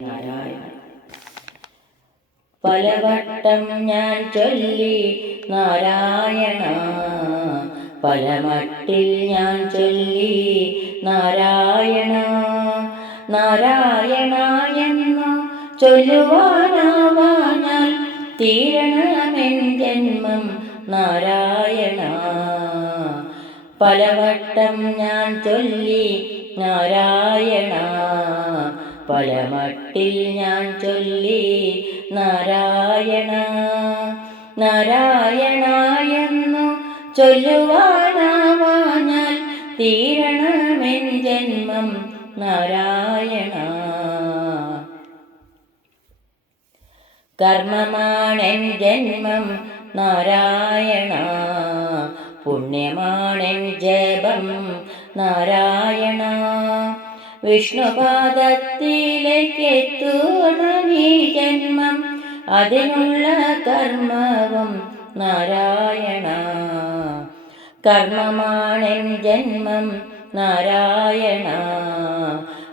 നാരായണ. പലവട്ടം ഞാൻ ചൊല്ലി നാരായണ, പലമട്ടിൽ ഞാൻ ചൊല്ലി നാരായണ. നാരായണ എന്നു ചൊല്ലുവാനാവാഞ്ഞാൽ തീരണമെൻ ജന്മം നാരായണ. പലവട്ടം ഞാൻ ചൊല്ലി നാരായണ, പലമട്ടിൽ ഞാൻ ചൊല്ലി നാരായണ. നാരായണ എന്നു ചൊല്ലുവാനാവാഞ്ഞാൽ തീരണമെൻ ജന്മം നാരായണ. കർമ്മമാണെൻ ജന്മം നാരായണ, പുണ്യമാണെൻ ജപം നാരായണ. വിഷ്ണുപാദത്തിലേക്കെത്തുന്നീ ജന്മം, അതിനുള്ള കർമ്മവും നാരായണ. കർമ്മമാണെൻ ജന്മം നാരായണ,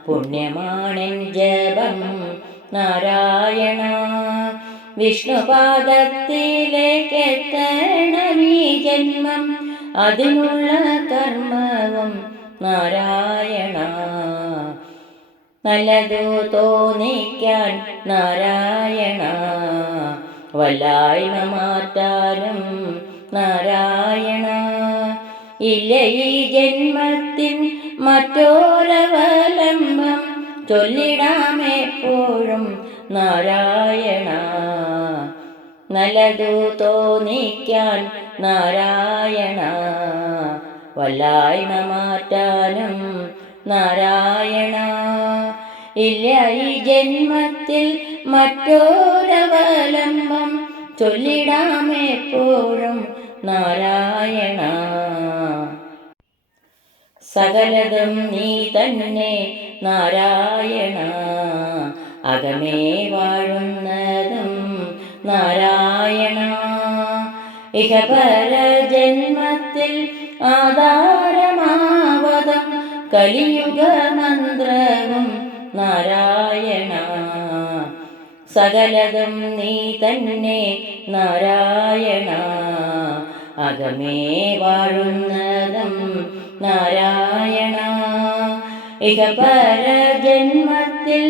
പുണ്യമാണെൻ ജപം നാരായണ. വിഷ്ണുപാദത്തിലേക്കെത്തണമീ ജന്മം, അതിനുള്ള കർമ്മവും നാരായണ. നല്ലതു തോന്നിക്കാൻ നാരായണ, വല്ലായ്മ മാറ്റാനും നാരായണ. ഇല്ല ഈ ജന്മത്തിൻ മറ്റോരവലംബം, ചൊല്ലിടാമെപ്പോഴും നാരായണ. നല്ലതു തോന്നിക്കാൻ നാരായണ, വല്ലായ്മ മാറ്റാനും നാരായണ. ഇല്ല ഈ ജന്മത്തിൽ മറ്റോരവലംബം, ചൊല്ലിടാമെപ്പോഴും നാരായണ. സകലതും നീ തന്നെ നാരായണ, അകമേ വാഴുന്നതും നാരായണ. ഇഹപര ജന്മത്തിൽ ആധാരമാവതും കലിയുഗ മന്ത്രവും നാരായണ. സകലതും നീ തന്നെ നാരായണ, അകമേ വാഴുന്നതും നാരായണ. ഇഹപര ജന്മത്തിൽ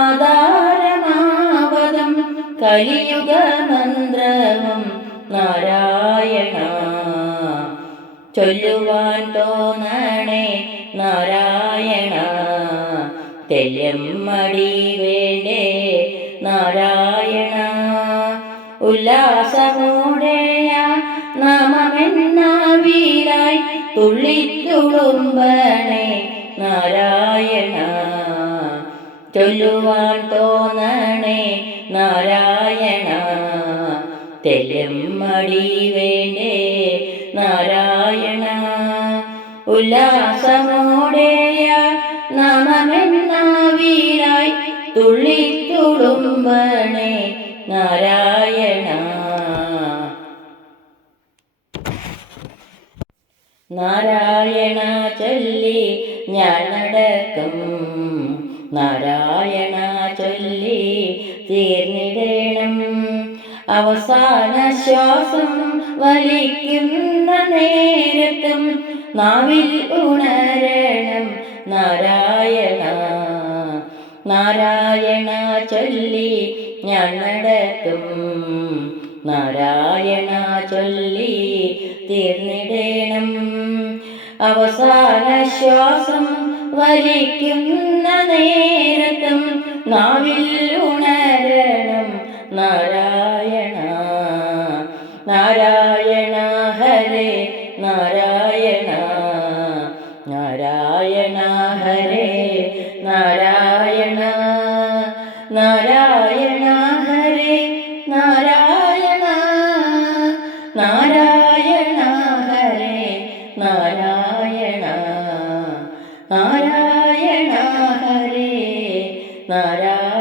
ആധാരമാവതും കലിയുഗ മന്ത്രവും നാരായണ. ചൊല്ലുവാൻ തോന്നണേ നാരായണ, തെല്ലും മടി വേണ്ടേ നാരായണ. ഉല്ലാസമോടെയ നാമമെന്നാവിലായി തുള്ളിത്തുളുമ്പണേ നാരായണ. ചൊല്ലുവാൻ തോന്നണേ നാരായണ, തെല്ലും മടി വേണ്ടേ നാരായണ. ഉല്ലാസമോടെയ നാമമെന്നാവിലായി തുള്ളിത്തുളുമ്പണേ നാരായണ. നാരായണ ചൊല്ലി ഞാൻ നടക്കും, നാരായണ ചൊല്ലി തീർന്നിടണം. അവസാന ശ്വാസം വലിക്കുന്ന നേരത്തും നാവിൽ ഉണരണം നാരായണ. നാരായണ ചൊല്ലി ഞാൻ നടക്കും, നാരായണ ചൊല്ലി തീർന്നിടണം. അവസാന ശ്വാസം വലിക്കുന്ന നേരത്തും നാവിൽ ഉണരണം നാരായണ. നാരായണ ഹരേ നാരായണ, നാരായണ ഹരേ നാരായണ. നാരായണ ഹരേ നാരായണ, നാരായണ ഹരേ നാരായണ. നാരായണ ഹരേ നാരായണ.